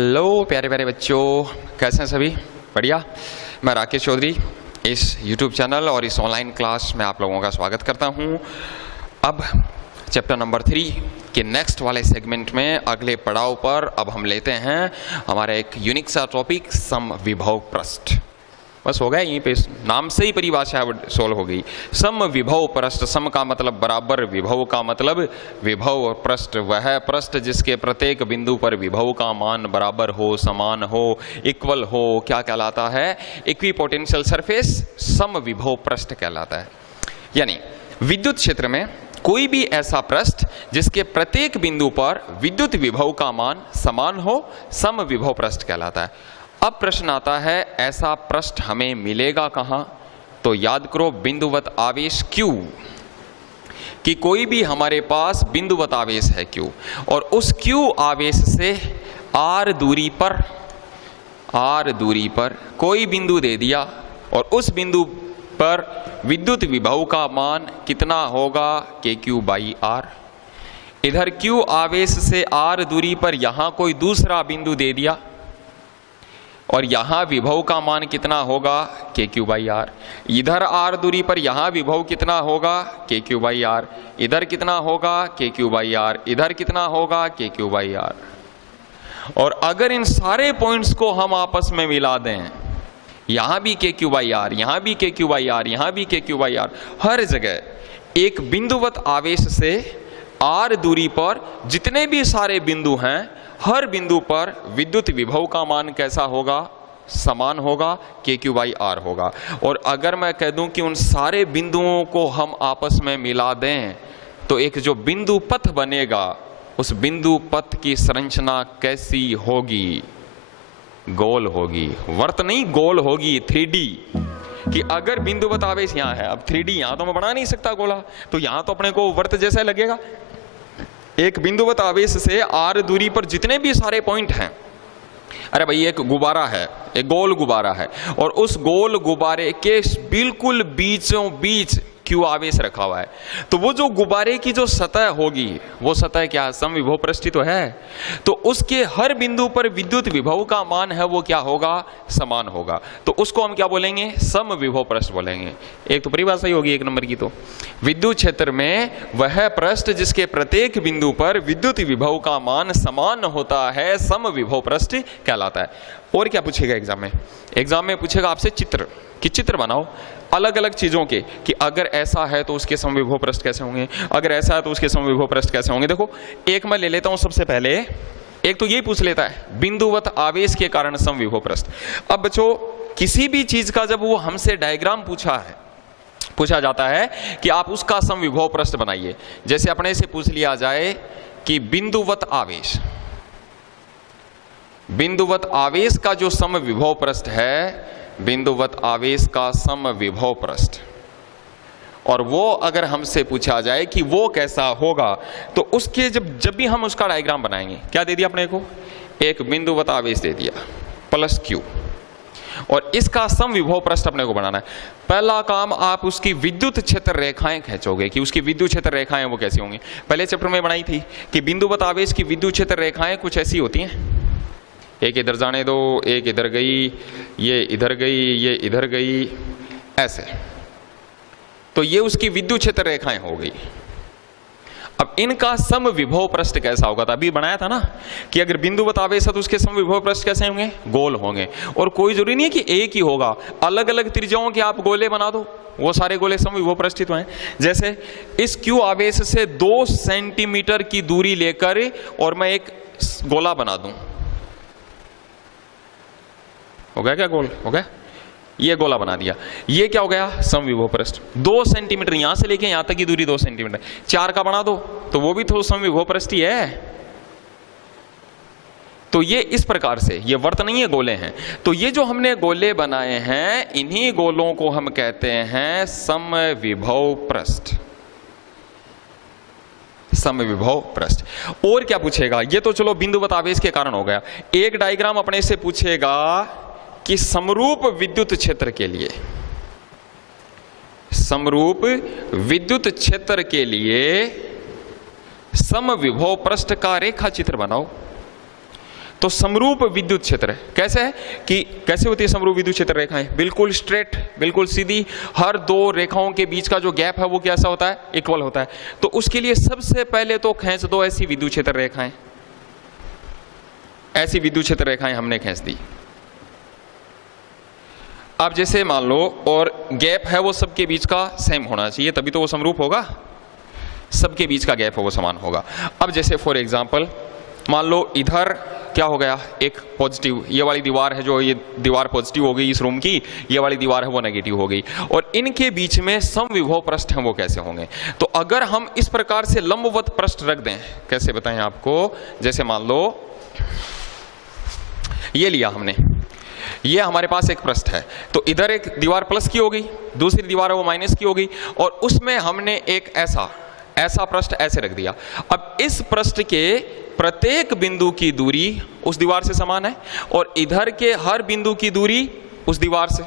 Hello प्यारे प्यारे बच्चों, कैसे हैं सभी? बढ़िया। मैं राकेश चौधरी इस YouTube चैनल और इस ऑनलाइन क्लास में आप लोगों का स्वागत करता हूं। अब चैप्टर नंबर 3 के नेक्स्ट वाले सेगमेंट में अगले पड़ाव पर अब हम लेते हैं हमारा एक यूनिक सा टॉपिक, समविभव पृष्ठ। बस हो गया, यहीं पे नाम से ही परिभाषा सोल्व हो गई। समविभव पृष्ठ, सम का मतलब बराबर, विभव का मतलब विभव, और पृष्ठ वह पृष्ठ जिसके प्रत्येक बिंदु पर विभव का मान बराबर हो, समान हो, इक्वल हो, क्या कहलाता है? इक्विपोटेंशियल सरफेस समविभव पृष्ठ कहलाता है। यानी विद्युत क्षेत्र में कोई भी ऐसा पृष्ठ जिसके प्रत्येक बिंदु पर विद्युत विभव का मान समान हो, समविभव पृष्ठ कहलाता है। अब प्रश्न आता है, ऐसा पृष्ठ हमें मिलेगा कहां? तो याद करो बिंदुवत आवेश Q, कि कोई भी हमारे पास बिंदुवत आवेश है Q, और उस Q आवेश से R दूरी पर कोई बिंदु दे दिया, और उस बिंदु पर विद्युत विभव का मान कितना होगा? KQ/R। इधर Q आवेश से R दूरी पर यहां कोई दूसरा बिंदु दे दिया, और यहां विभव का मान कितना होगा? KQ/R। इधर R दूरी पर यहां विभव कितना होगा? KQ/R। इधर कितना होगा? KQ/R। इधर कितना होगा? KQ/R। और अगर इन सारे पॉइंट्स को हम आपस में मिला दें, यहां भी KQ/R, यहां भी KQ/R, यहां भी KQ/R, हर जगह एक बिंदुवत आवेश से R दूरी पर जितने भी सारे बिंदु हैं, हर बिंदु पर विद्युत विभव का मान कैसा होगा? समान होगा, KQ/R होगा। और अगर मैं कह दूं कि उन सारे बिंदुओं को हम आपस में मिला दें, तो एक जो बिंदु पथ बनेगा, उस बिंदु पथ की संरचना कैसी होगी? गोल होगी। वर्त नहीं, गोल होगी, 3D। कि अगर बिंदुवत आवेश यहां है, अब 3D यहां तो मैं बना नहीं सकता गोला, तो यहां तो अपने को वर्त जैसा लगेगा। एक बिंदुवत आवेश से R दूरी पर जितने भी सारे पॉइंट हैं, अरे भाई एक गुब्बारा है, एक गोल गुब्बारा है, और उस गोल गुब्बारे के बिल्कुल बीचों बीच Q आवेश रखा हुआ है, तो वो जो गुब्बारे की जो सतह होगी, वो सतह क्या? समविभव पृष्ठ तो है। तो उसके हर बिंदु पर विद्युत विभव का मान है, वो क्या होगा? समान होगा। तो उसको हम क्या बोलेंगे? समविभव पृष्ठ बोलेंगे। एक तो परिभाषा ही होगी एक नंबर की। तो विद्युत क्षेत्र में वह पृष्ठ जिसके प्रत्येक बिंदु पर विद्युत विभव का मान समान होता है, समविभव पृष्ठ कहलाता है। और क्या पूछेगा एग्जाम में? एग्जाम में पूछेगा आपसे चित्र, कि चित्र बनाओ अलग अलग चीजों के, कि अगर ऐसा है तो उसके समविभव पृष्ठ कैसे होंगे, अगर ऐसा है तो उसके समविभव पृष्ठ कैसे होंगे। देखो एक मैं ले लेता हूं सबसे पहले, एक तो यही पूछ लेता है बिंदुवत आवेश के कारण समविभव पृष्ठ। अब बच्चों, किसी भी चीज का जब वो हमसे डायग्राम पूछा जाता है कि आप उसका समविभव पृष्ठ बनाइए, जैसे अपने से पूछ लिया जाए कि बिंदुवत आवेश का जो समविभव पृष्ठ है, बिंदुवत आवेश का समविभव पृष्ठ, और वो अगर हमसे पूछा जाए कि वो कैसा होगा, तो उसके जब भी हम उसका डायग्राम बनाएंगे, क्या दे दिया अपने को? एक बिंदुवत आवेश दे दिया प्लस Q, और इसका समविभव पृष्ठ अपने को बनाना है। पहला काम, आप उसकी विद्युत क्षेत्र रेखाएं खींचोगे, कि उसकी विद्युत क्षेत्र रेखाएं वो कैसी होंगी। पहले चैप्टर में बनाई थी कि बिंदुवत आवेश की विद्युत क्षेत्र रेखाएं कुछ ऐसी होती हैं, एक इधर जाने दो, एक इधर गई, ये इधर गई, ये इधर गई, ऐसे। तो ये उसकी विद्युत क्षेत्र रेखाएं हो गई। अब इनका समविभव पृष्ठ कैसा होगा? तो अभी बनाया था ना कि अगर बिंदुवत आवेश है तो उसके समविभव पृष्ठ कैसे होंगे? गोल होंगे। और कोई जरूरी नहीं है कि एक ही होगा, अलग अलग त्रिज्याओं के आप गोले बना दो, वो सारे गोले समविभव पृष्ठ तो हैं। जैसे इस Q आवेश से 2 सेंटीमीटर की दूरी लेकर और मैं एक गोला बना दूं, हो गया क्या? गोल हो गया। ये गोला बना दिया, ये क्या हो गया? समविभव पृष्ठ। 2 सेंटीमीटर यहां से लेके यहां तक की दूरी 2 सेंटीमीटर, 4 का बना दो तो वो भी तो समविभव पृष्ठ ही है। तो ये इस प्रकार से, ये वर्त नहीं है, गोले हैं। तो ये जो हमने गोले बनाए हैं, इन्हीं गोलों को हम कहते हैं समविभव पृष्ठ। समविभव पृष्ठ। और क्या पूछेगा? ये तो चलो बिंदुवत आवेश के कारण हो गया। एक डायग्राम अपने से पूछेगा कि समरूप विद्युत क्षेत्र के लिए, समरूप विद्युत क्षेत्र के लिए समविभव पृष्ठ का रेखा चित्र बनाओ। तो समरूप विद्युत क्षेत्र कैसे है कि कैसे होती है समरूप विद्युत क्षेत्र रेखाएं? बिल्कुल स्ट्रेट, बिल्कुल सीधी, हर दो रेखाओं के बीच का जो गैप है वो कैसा होता है? इक्वल होता है। तो उसके लिए सबसे पहले तो खींच दो ऐसी विद्युत क्षेत्र रेखाएं। ऐसी विद्युत क्षेत्र रेखाएं हमने खींच दी। अब जैसे मान लो, और गैप है वो सबके बीच का सेम होना चाहिए, तभी तो वो समरूप होगा। सबके बीच का गैप है वो समान होगा। अब जैसे फॉर एग्जांपल मान लो इधर क्या हो गया, एक पॉजिटिव, ये वाली दीवार है जो, ये दीवार पॉजिटिव हो गई इस रूम की, ये वाली दीवार है वो नेगेटिव हो गई, और इनके बीच में समविभव पृष्ठ हैं वो कैसे होंगे? तो अगर हम इस प्रकार से लंबवत पृष्ठ रख दें, कैसे बताएं आपको? जैसे मान लो ये लिया हमने, ये हमारे पास एक पृष्ठ है, तो इधर एक दीवार प्लस की हो गई, दूसरी दीवार है वो माइनस की हो गई, और उसमें हमने एक ऐसा पृष्ठ ऐसे रख दिया। अब इस पृष्ठ के प्रत्येक बिंदु की दूरी उस दीवार से समान है, और इधर के हर बिंदु की दूरी उस दीवार से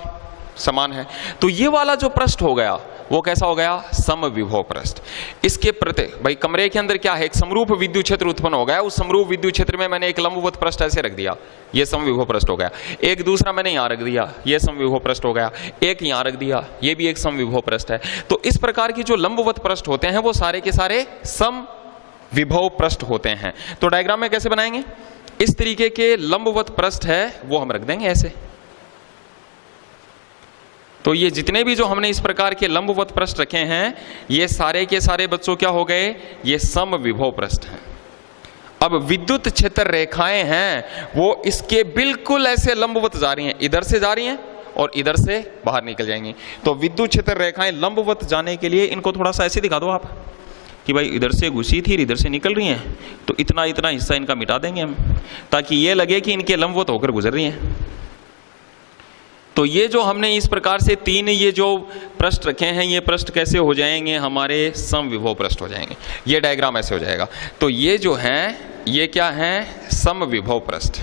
समान है। तो ये वाला जो पृष्ठ हो गया वो कैसा हो गया? समविभव पृष्ठ। इसके प्रत्येक, भाई कमरे के अंदर क्या है, एक समरूप विद्युत क्षेत्र उत्पन्न हो गया, उस समरूप विद्युत क्षेत्र में मैंने एक लंबवत पृष्ठ ऐसे रख दिया, ये समविभव पृष्ठ हो गया। एक दूसरा मैंने यहाँ रख दिया, ये समविभव पृष्ठ हो गया। एक यहाँ रख दिया, ये भी एक समविभव पृष्ठ है। तो इस प्रकार की जो लंबवत पृष्ठ होते हैं वो सारे के सारे समविभव पृष्ठ होते हैं। तो डायग्राम में कैसे बनाएंगे? इस तरीके के लंबवत पृष्ठ है वो हम रख देंगे ऐसे। तो ये जितने भी जो हमने इस प्रकार के लंबवत पृष्ठ रखे हैं, ये सारे के सारे बच्चों क्या हो गए? ये समविभव पृष्ठ हैं। अब विद्युत क्षेत्र रेखाएं हैं वो इसके बिल्कुल ऐसे लंबवत जा रही हैं, इधर से जा रही हैं और इधर से बाहर निकल जाएंगी। तो विद्युत क्षेत्र रेखाएं लंबवत जाने के लिए इनको थोड़ा सा ऐसे दिखा दो आप कि भाई इधर से घुसी थी, इधर से निकल रही हैं, तो इतना इतना हिस्सा इनका मिटा देंगे हम, ताकि ये लगे कि इनके लंबवत होकर गुजर रही हैं। तो ये जो हमने इस प्रकार से तीन ये जो पृष्ठ रखे हैं, ये पृष्ठ कैसे हो जाएंगे? हमारे समविभव पृष्ठ हो जाएंगे। ये डायग्राम ऐसे हो जाएगा। तो ये जो है, ये क्या है? समविभव पृष्ठ।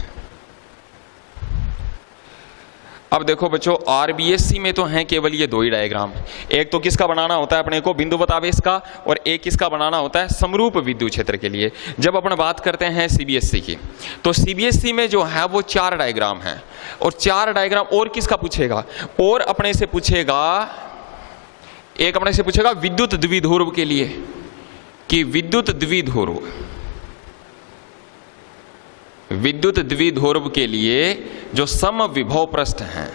अब देखो बच्चों, आरबीएससी में तो हैं केवल ये दो ही डायग्राम। एक तो किसका बनाना होता है अपने को? बिंदुवत आवेश का, और एक किसका बनाना होता है? समरूप विद्युत क्षेत्र के लिए। जब अपन बात करते हैं सीबीएसई की, तो सीबीएसई में जो है वो 4 डायग्राम है, और 4 डायग्राम और किसका पूछेगा? और अपने से पूछेगा, एक अपने से पूछेगा विद्युत द्विध्रुव के लिए, कि विद्युत द्विध्रुव के लिए जो समविभव पृष्ठ हैं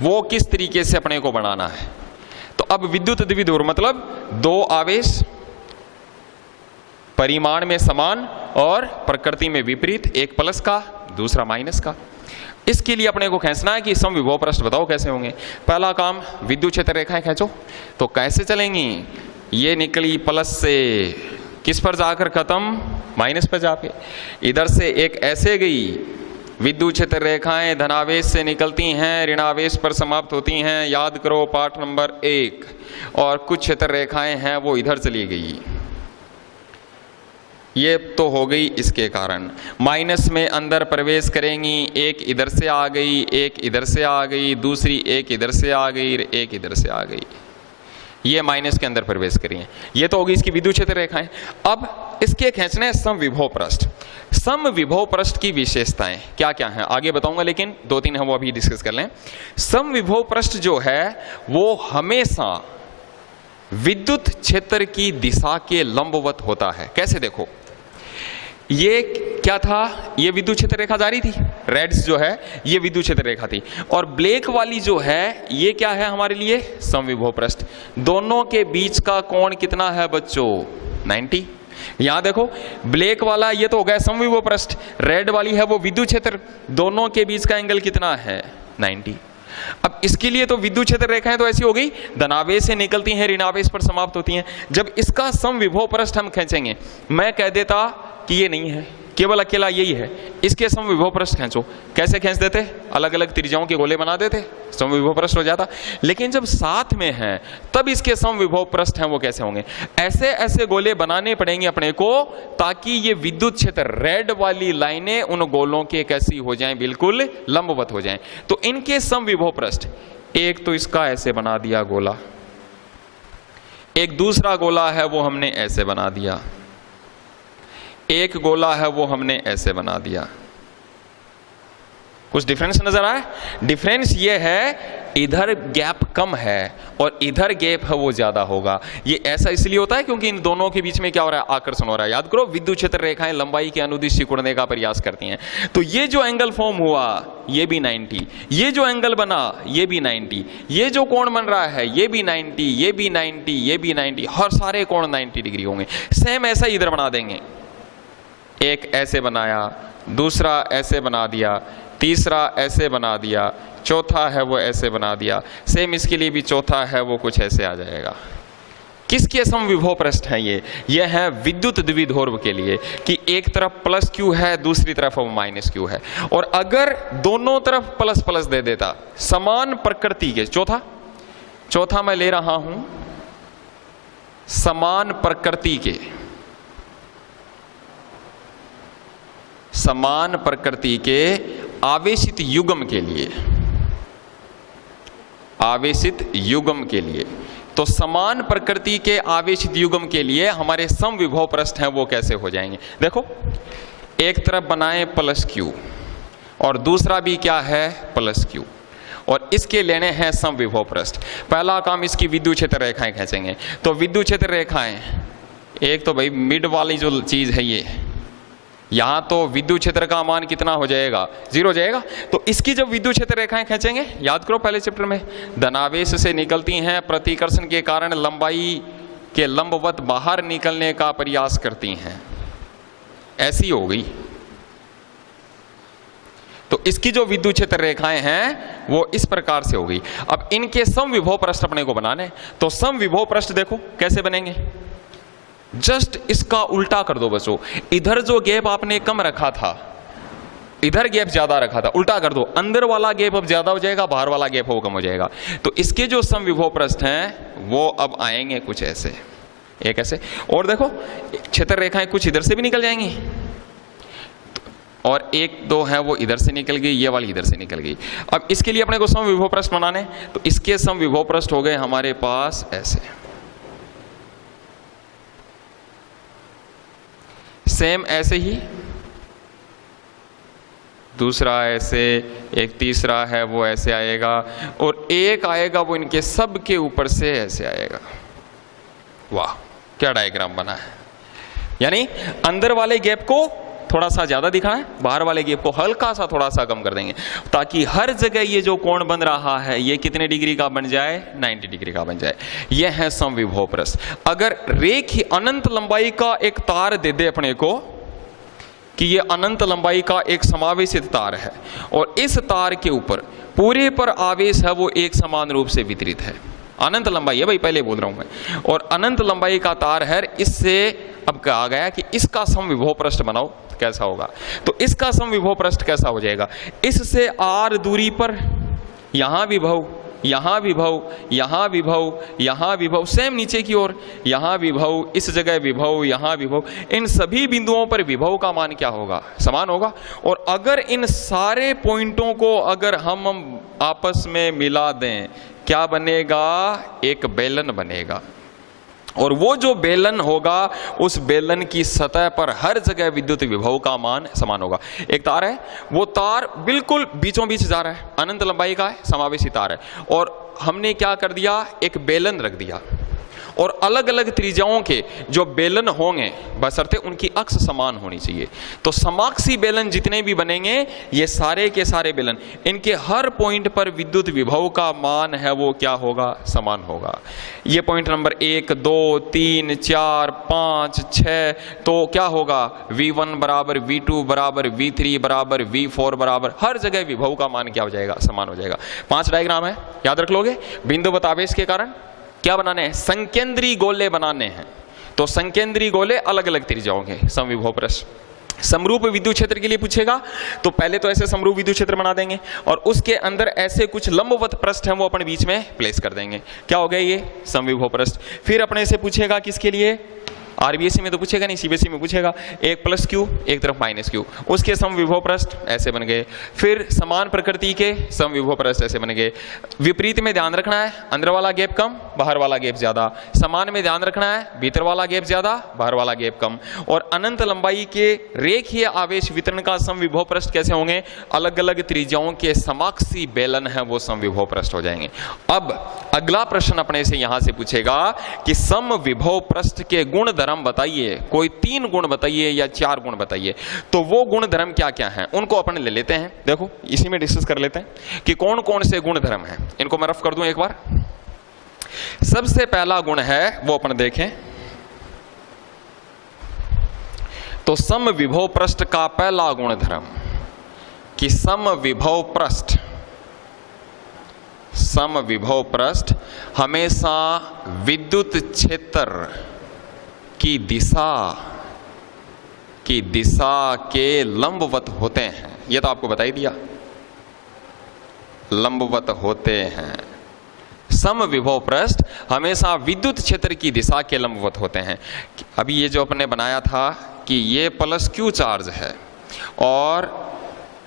वो किस तरीके से अपने को बनाना है। तो अब विद्युत द्विध्रुव मतलब दो आवेश परिमाण में समान और प्रकृति में विपरीत, एक प्लस का दूसरा माइनस का। इसके लिए अपने को खींचना है कि समविभव पृष्ठ बताओ कैसे होंगे। पहला काम, विद्युत क्षेत्र रेखाएं खींचो। तो कैसे चलेंगी? ये निकली प्लस से किस पर जाकर खत्म? माइनस पर जाके। इधर से एक ऐसे गई, विद्युत क्षेत्र रेखाएं धनावेश से निकलती हैं, ऋणावेश पर समाप्त होती हैं, याद करो पाठ नंबर 1। और कुछ क्षेत्र रेखाएं हैं वो इधर चली गई, ये तो हो गई इसके कारण। माइनस में अंदर प्रवेश करेंगी, एक इधर से आ गई, एक इधर से आ गई, दूसरी एक इधर से आ गई, एक इधर से आ गई, ये माइनस के अंदर प्रवेश करिए। ये तो होगी इसकी विद्युत क्षेत्र रेखाएं। अब इसके खींचने समविभव पृष्ठ। समविभव पृष्ठ की विशेषताएं क्या क्या हैं आगे बताऊंगा, लेकिन 2-3 हम वो अभी डिस्कस कर लें। समविभव पृष्ठ जो है वो हमेशा विद्युत क्षेत्र की दिशा के लंबवत होता है। कैसे? देखो, ये क्या था? ये विद्युत क्षेत्र रेखा जा रही थी, रेड्स जो है ये विद्युत क्षेत्र रेखा थी, और ब्लैक वाली जो है ये क्या है हमारे लिए? समविभव पृष्ठ। दोनों के बीच का कोण कितना है बच्चों? 90। यहां देखो, ब्लैक वाला ये तो हो गया समविभव पृष्ठ, रेड वाली है वो विद्युत क्षेत्र, दोनों के बीच का एंगल कितना है? 90। अब इसके लिए तो विद्युत क्षेत्र रेखाएं तो ऐसी हो गई, धनावेश से निकलती हैं, ऋणावेश पर समाप्त होती हैं। जब इसका समविभव पृष्ठ हम खींचेंगे, मैं कह देता कि ये नहीं है, केवल अकेला यही है, इसके समविभव पृष्ठ खींचो। कैसे खींच देते? अलग अलग त्रिज्याओं के गोले बना देते, समविभव पृष्ठ हो जाता। लेकिन जब साथ में है तब इसके समविभव पृष्ठ हैं वो कैसे होंगे? ऐसे ऐसे गोले बनाने पड़ेंगे अपने को, ताकि ये विद्युत क्षेत्र रेड वाली लाइनें उन गोलों के कैसी हो जाएं? बिल्कुल लंबवत हो जाएं। तो इनके समविभव पृष्ठ, एक तो इसका ऐसे बना दिया गोला, एक दूसरा गोला है वो हमने ऐसे बना दिया, एक गोला है वो हमने ऐसे बना दिया। कुछ डिफरेंस नजर आया? डिफरेंस ये है इधर गैप कम है और इधर गैप है वो ज्यादा होगा। ये ऐसा इसलिए होता है क्योंकि इन दोनों के बीच में क्या हो रहा है? आकर्षण हो रहा है। याद करो, विद्युत क्षेत्र रेखाएं लंबाई के अनुदिश सिकुड़ने का प्रयास करती हैं। तो ये जो एंगल फॉर्म हुआ ये भी 90, ये जो एंगल बना ये भी 90, ये जो कोण बन रहा है ये भी 90, ये भी 90, ये भी 90, हर सारे कोण 90 डिग्री होंगे। सेम ऐसा इधर बना देंगे। एक ऐसे बनाया, दूसरा ऐसे बना दिया, तीसरा ऐसे बना दिया, चौथा है वो ऐसे बना दिया। सेम इसके लिए भी चौथा है वो कुछ ऐसे आ जाएगा। किसके समविभव पृष्ठ है ये है विद्युत द्विध्रुव के लिए, कि एक तरफ प्लस क्यू है, दूसरी तरफ वो माइनस क्यू है। और अगर दोनों तरफ प्लस प्लस दे देता, समान प्रकृति के, चौथा मैं ले रहा हूं समान प्रकृति के, समान प्रकृति के आवेशित युग्म के लिए, आवेशित युग्म के लिए, तो समान प्रकृति के आवेशित युग्म के लिए हमारे समविभव पृष्ठ हैं वो कैसे हो जाएंगे? देखो, एक तरफ बनाए प्लस क्यू और दूसरा भी क्या है? प्लस क्यू, और इसके लेने हैं समविभव पृष्ठ। पहला काम, इसकी विद्युत क्षेत्र रेखाएं खींचेंगे। तो विद्युत क्षेत्र रेखाएं, एक तो भाई मिड वाली जो चीज है ये, यहां तो विद्युत क्षेत्र का मान कितना हो जाएगा? 0 हो जाएगा। तो इसकी जब विद्युत क्षेत्र रेखाएं खींचेंगे, याद करो पहले चैप्टर में, धनावेश से निकलती हैं, प्रतिकर्षण के कारण लंबाई के लंबवत बाहर निकलने का प्रयास करती हैं, ऐसी हो गई। तो इसकी जो विद्युत क्षेत्र रेखाएं हैं वो इस प्रकार से हो गई। अब इनके समविभव पृष्ठ अपने को बनाने, तो समविभव पृष्ठ देखो कैसे बनेंगे। जस्ट इसका उल्टा कर दो बच्चों। इधर जो गैप आपने कम रखा था, इधर गैप ज्यादा रखा था, उल्टा कर दो। अंदर वाला गैप अब ज्यादा हो जाएगा, बाहर वाला गैप वो कम हो जाएगा। तो इसके जो समविभव पृष्ठ हैं वो अब आएंगे कुछ ऐसे, एक ऐसे। और देखो, क्षेत्र रेखाएं कुछ इधर से भी निकल जाएंगी, और एक दो है वो इधर से निकल गई, ये वाली इधर से निकल गई। अब इसके लिए अपने को समविभव पृष्ठ बनाने, तो इसके समविभव पृष्ठ हो गए हमारे पास ऐसे। सेम ऐसे ही दूसरा ऐसे, एक तीसरा है वो ऐसे आएगा, और एक आएगा वो इनके सब के ऊपर से ऐसे आएगा। वाह, क्या डायग्राम बना है। यानी अंदर वाले गैप को थोड़ा सा ज्यादा दिखाएं, बाहर वाले गैप को हल्का सा थोड़ा सा कम कर देंगे, ताकि हर जगह ये जो कोण बन रहा है ये कितने डिग्री का बन जाए? 90 डिग्री का बन जाए। यह है समविभव पृष्ठ। अगर रेखी अनंत लंबाई का एक तार दे दे अपने को, कि ये अनंत लंबाई का एक समावेशित तार है, और इस तार के ऊपर पूरे पर आवेश है वो एक समान रूप से वितरित है। अनंत लंबाई है भाई, पहले बोल रहा हूं मैं, और अनंत लंबाई का तार है। इससे अब कहा गया कि इसका समविभव पृष्ठ बनाओ, कैसा होगा? तो इसका समविभव पृष्ठ कैसा हो जाएगा? इससे r दूरी पर यहां विभव, यहां विभव, यहां विभव, यहां विभव, सेम नीचे की ओर यहां विभव, इस जगह विभव, यहां विभव, इन सभी बिंदुओं पर विभव का मान क्या होगा? समान होगा। और अगर इन सारे पॉइंटों को अगर हम आपस में मिला दें, क्या बनेगा? एक बेलन बनेगा। और वो जो बेलन होगा, उस बेलन की सतह पर हर जगह विद्युत विभव का मान समान होगा। एक तार है, वो तार बिल्कुल बीचों बीच जा रहा है, अनंत लंबाई का है, समावेशी तार है, और हमने क्या कर दिया? एक बेलन रख दिया, और अलग अलग त्रिज्याओं के जो बेलन होंगे बशर्ते उनकी अक्ष समान होनी चाहिए। तो समाक्षी बेलन जितने भी बनेंगे, ये सारे के सारे बेलन, इनके हर पॉइंट पर विद्युत विभव का मान है वो क्या होगा? समान होगा। ये पॉइंट नंबर 1, 2, 3, 4, 5, 6, तो क्या होगा? V1 बराबर V2 बराबर V3 बराबर V4 बराबर, हर जगह विभव का मान क्या हो जाएगा? समान हो जाएगा। 5 डायग्राम है, याद रख लोगे। बिंदुवत आवेश के कारण क्या बनाने हैं? संकेंद्री गोले बनाने हैं। तो संकेंद्री गोले अलग अलग त्रिज्याओं के, समविभव पृष्ठ। समरूप विद्युत क्षेत्र के लिए पूछेगा, तो पहले तो ऐसे समरूप विद्युत क्षेत्र बना देंगे, और उसके अंदर ऐसे कुछ लंबवत पृष्ठ हैं वो अपने बीच में प्लेस कर देंगे। क्या हो गया? ये समविभव पृष्ठ। फिर अपने से पूछेगा किसके लिए? आरबीएससी में तो पूछेगा नहीं, सीबीएसई में पूछेगा। एक प्लस क्यू, एक तरफ माइनस क्यू, उसके समविभव पृष्ठ ऐसे बन गए। फिर समान प्रकृति के समविभव पृष्ठ ऐसे बन गए। विपरीत में ध्यान रखना है, अंदर वाला गैप कम, बाहर वाला गैप ज्यादा। समान में ध्यान रखना है, भीतर वाला गैप ज्यादा, बाहर वाला गैप कम। और अनंत लंबाई के रेखीय आवेश वितरण का समविभव पृष्ठ कैसे होंगे? अलग अलग त्रिज्याओं के समाक्षी बेलन है वो समविभव पृष्ठ हो जाएंगे। अब अगला प्रश्न अपने से यहां से पूछेगा कि समविभव पृष्ठ के गुण धर्म बताइए, कोई 3 गुण बताइए या 4 गुण बताइए। तो वो गुण धर्म क्या क्या हैं उनको अपन ले लेते हैं। देखो इसी में डिस्कस कर लेते हैं कि कौन कौन से गुण धर्म हैं। इनको मैं रफ कर दूं एक बार। सबसे पहला गुण है वो अपन देखें तो समविभव पृष्ठ का पहला गुण धर्म कि समविभव पृष्ठ हमेशा विद्युत क्षेत्र की दिशा के लंबवत होते हैं। यह तो आपको बता ही दिया, लंबवत होते हैं। समविभव पृष्ठ हमेशा विद्युत क्षेत्र की दिशा के लंबवत होते हैं। अभी ये जो अपने बनाया था कि ये प्लस क्यू चार्ज है और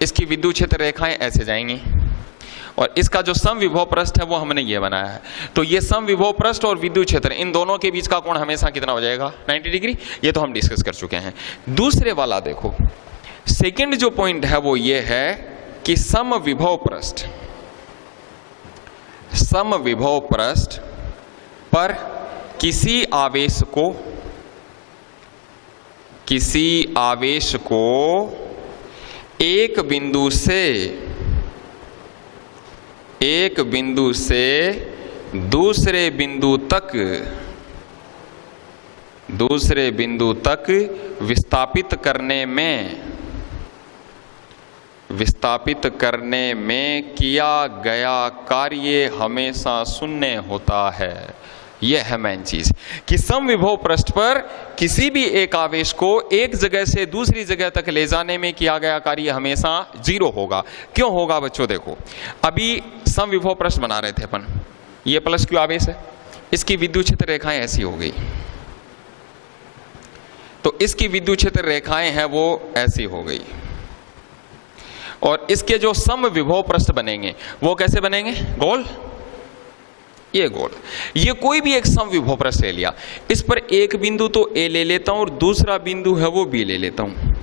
इसकी विद्युत क्षेत्र रेखाएं ऐसे जाएंगी और इसका जो समविभव पृष्ठ है वो हमने ये बनाया है। तो ये समविभव पृष्ठ और विद्युत क्षेत्र इन दोनों के बीच का कोण हमेशा कितना हो जाएगा? 90 डिग्री। ये तो हम डिस्कस कर चुके हैं। दूसरे वाला देखो, सेकंड जो पॉइंट है वो ये है कि समविभव पृष्ठ पर किसी आवेश को एक बिंदु से दूसरे बिंदु तक विस्थापित करने में किया गया कार्य हमेशा शून्य होता है। यह है मेन चीज कि समविभव पृष्ठ पर किसी भी एक आवेश को एक जगह से दूसरी जगह तक ले जाने में किया गया कार्य हमेशा 0 होगा। क्यों होगा बच्चों? देखो अभी समविभव पृष्ठ बना रहे थे अपन, ये प्लस क्यू आवेश है, इसकी विद्युत क्षेत्र रेखाएं ऐसी हो गई, तो इसकी विद्युत क्षेत्र रेखाएं हैं वो ऐसी हो गई और इसके जो समविभव पृष्ठ बनेंगे वो कैसे बनेंगे? गोल। ये गोल, ये कोई भी एक समविभव पृष्ठ ले लिया, इस पर एक बिंदु तो ए ले लेता हूं और दूसरा बिंदु है वो बी ले लेता हूं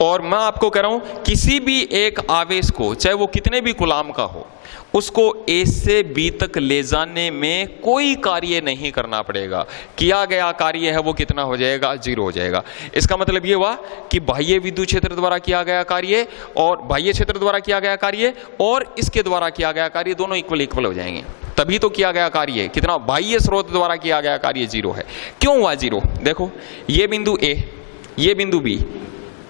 और मैं आपको कह रहा हूं किसी भी एक आवेश को चाहे वो कितने भी कूलाम का हो उसको ए से बी तक ले जाने में कोई कार्य नहीं करना पड़ेगा। किया गया कार्य है वो कितना हो जाएगा? 0 हो जाएगा। इसका मतलब ये हुआ कि बाह्य विद्युत क्षेत्र द्वारा किया गया कार्य और बाह्य क्षेत्र द्वारा किया गया कार्य और इसके द्वारा किया गया कार्य दोनों इक्वल हो जाएंगे। तभी तो किया गया कार्य कितना? बाह्य स्रोत द्वारा किया गया कार्य 0 है। क्यों हुआ 0? देखो ये बिंदु ए, ये बिंदु बी,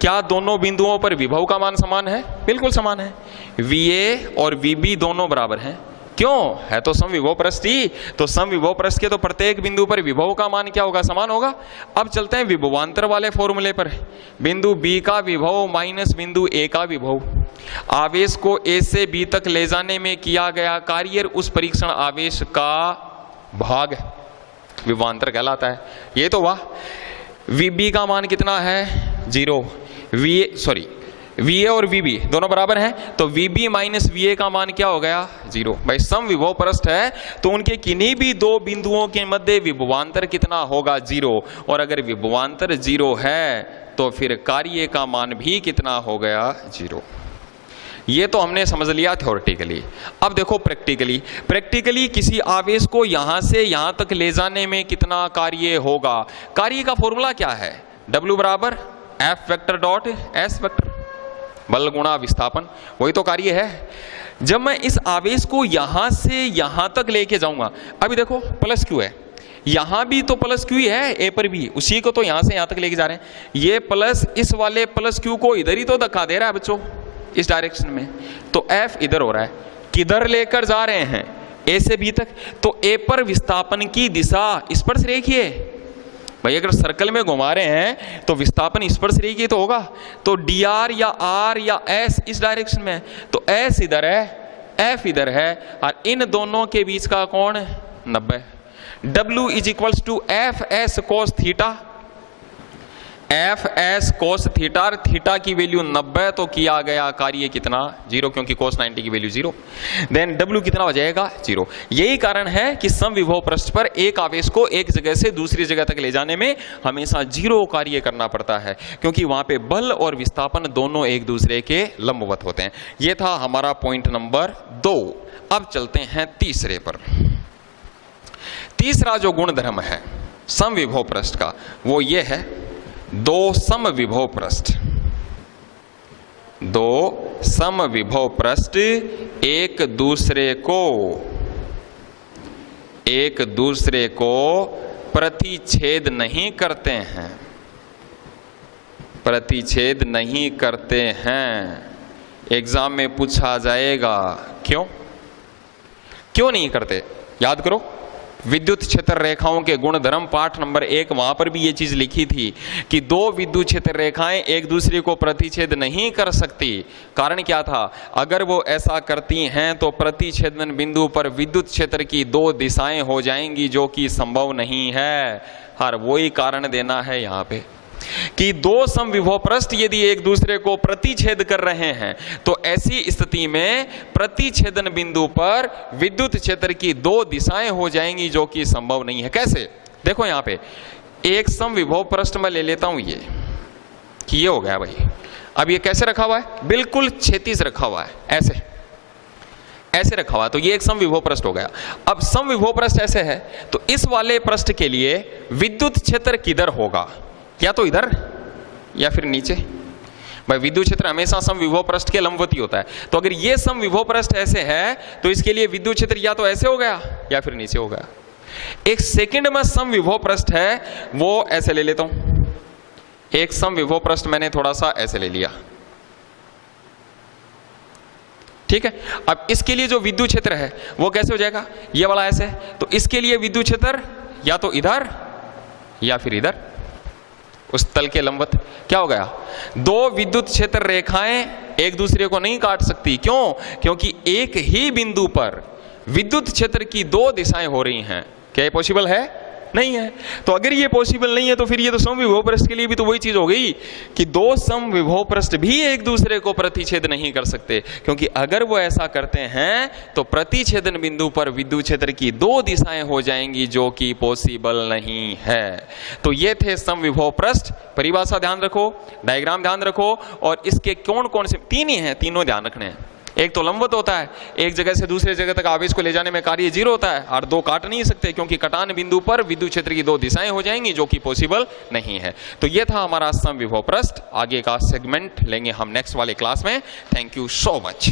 क्या दोनों बिंदुओं पर विभव का मान समान है? बिल्कुल समान है। VA और VB दोनों बराबर हैं। क्यों? है तो समविभव पृष्ठ ही, तो समविभव पृष्ठ के तो प्रत्येक बिंदु पर विभव का मान क्या होगा? समान होगा। अब चलते हैं विभवांतर वाले फॉर्मूले पर। बिंदु B का विभव माइनस बिंदु A का विभव, आवेश को A से B तक ले जाने में किया गया कार्य उस परीक्षण आवेश का भाग विभवांतर कहलाता है। ये तो वाह, VB का मान कितना है? 0। VA और VB दोनों बराबर हैं तो VB माइनस VA का मान क्या हो गया? 0। भाई समविभव पृष्ठ है तो उनके किन्हीं भी दो बिंदुओं के मध्य विभवांतर कितना होगा? 0। और अगर विभवांतर 0 है तो फिर कार्य का मान भी कितना हो गया? 0। ये तो हमने समझ लिया थ्योरेटिकली। अब देखो प्रैक्टिकली किसी आवेश को यहां से यहां तक ले जाने में कितना कार्य होगा? कार्य का फॉर्मूला क्या है? W बराबर F vector dot S vector, बल गुणा विस्थापन, वही तो कार्य है। जब मैं इस आवेश को यहां से यहां तक लेके जाऊंगा, अभी देखो प्लस क्यू है, यहां भी तो प्लस क्यू ही है, ए पर भी, उसी को तो यहां से यहां तक लेके जा रहे हैं। ये प्लस इस वाले प्लस क्यू को इधर ही तो धक्का दे रहा है बच्चों, इस डायरेक्शन में, तो F इधर हो रहा है। किधर लेकर जा रहे हैं? ए से बी तक। तो ए पर विस्थापन की दिशा स्पर्श रेखीय है भाई। अगर सर्कल में घुमा रहे हैं तो विस्थापन स्पर्श रेखीय तो होगा। तो dr या r या s इस डायरेक्शन में, तो s इधर है, f इधर है और इन दोनों के बीच का कोण 90। W is equals to F S cos theta, F S cos theta, theta की वैल्यू 90 तो किया गया कार्य कितना 0, क्योंकि कोस 90 की वैल्यू 0। देन W कितना हो जाएगा 0। यही कारण है कि समविभव पृष्ठ पर एक आवेश को एक जगह से दूसरी जगह तक ले जाने में हमेशा 0 कार्य करना पड़ता है, क्योंकि वहां पे बल और विस्थापन दोनों एक दूसरे के लंबवत होते हैं। यह था हमारा पॉइंट नंबर 2। अब चलते हैं तीसरे पर। तीसरा जो गुणधर्म है समविभव पृष्ठ का वो ये है, दो समविभव पृष्ठ, दो समविभव पृष्ठ एक दूसरे को प्रतिच्छेद नहीं करते हैं, प्रतिच्छेद नहीं करते हैं। एग्जाम में पूछा जाएगा क्यों नहीं करते। याद करो, विद्युत क्षेत्र रेखाओं के गुणधर्म पाठ नंबर 1, वहां पर भी ये चीज लिखी थी कि दो विद्युत क्षेत्र रेखाएं एक दूसरे को प्रतिच्छेद नहीं कर सकती। कारण क्या था, अगर वो ऐसा करती हैं तो प्रतिच्छेदन बिंदु पर विद्युत क्षेत्र की दो दिशाएं हो जाएंगी, जो कि संभव नहीं है। हर वही कारण देना है यहां पे कि दो समविभव पृष्ठ यदि एक दूसरे को प्रतिच्छेद कर रहे हैं तो ऐसी स्थिति में प्रतिच्छेदन बिंदु पर विद्युत क्षेत्र की दो दिशाएं हो जाएंगी, जो कि संभव नहीं है। कैसे, देखो यहां पे एक समविभव पृष्ठ मैं ले लेता हूं ये कि ये हो गया भाई। अब ये कैसे रखा हुआ है, बिल्कुल क्षैतिज रखा हुआ है, ऐसे रखा हुआ, तो ये एक समविभव पृष्ठ हो गया। अब समविभव पृष्ठ ऐसे है तो इस वाले पृष्ठ के लिए विद्युत क्षेत्र किधर होगा, या तो इधर या फिर नीचे। भाई विद्युत क्षेत्र हमेशा समविभव पृष्ठ के लंबवती होता है, तो अगर ये समविभव पृष्ठ ऐसे है तो इसके लिए विद्युत क्षेत्र या तो ऐसे हो गया या फिर नीचे हो गया। एक सेकंड में समविभव पृष्ठ है वो ऐसे ले लेता हूं, एक समविभव पृष्ठ मैंने थोड़ा सा ऐसे ले लिया, ठीक है। अब इसके लिए जो विद्युत क्षेत्र है वो कैसे हो जाएगा, ये वाला ऐसे, तो इसके लिए विद्युत क्षेत्र या तो इधर या फिर इधर, उस तल के लंबवत। क्या हो गया, दो विद्युत क्षेत्र रेखाएं एक दूसरे को नहीं काट सकती। क्यों, क्योंकि एक ही बिंदु पर विद्युत क्षेत्र की दो दिशाएं हो रही हैं। क्या ये पॉसिबल है, नहीं है। तो अगर ये पॉसिबल नहीं है तो फिर ये तो समविभव पृष्ठ के लिए भी तो वही चीज हो गई कि दो समविभव पृष्ठ भी एक दूसरे को प्रतिच्छेद नहीं कर सकते, क्योंकि अगर वो ऐसा करते हैं तो प्रतिच्छेदन बिंदु पर विद्युत क्षेत्र की दो दिशाएं हो जाएंगी, जो कि पॉसिबल नहीं है। तो ये थे समविभव पृष्ठ। परिभाषा ध्यान रखो, डायग्राम ध्यान रखो, और इसके कौन कौन से, तीन ही हैं, तीनों ध्यान रखने हैं। एक तो लंबवत होता है, एक जगह से दूसरे जगह तक आवेश को ले जाने में कार्य 0 होता है, और दो काट नहीं सकते क्योंकि कटान बिंदु पर विद्युत क्षेत्र की दो दिशाएं हो जाएंगी, जो कि पॉसिबल नहीं है। तो ये था हमारा समविभव पृष्ठ। आगे का सेगमेंट लेंगे हम नेक्स्ट वाले क्लास में। Thank you so much.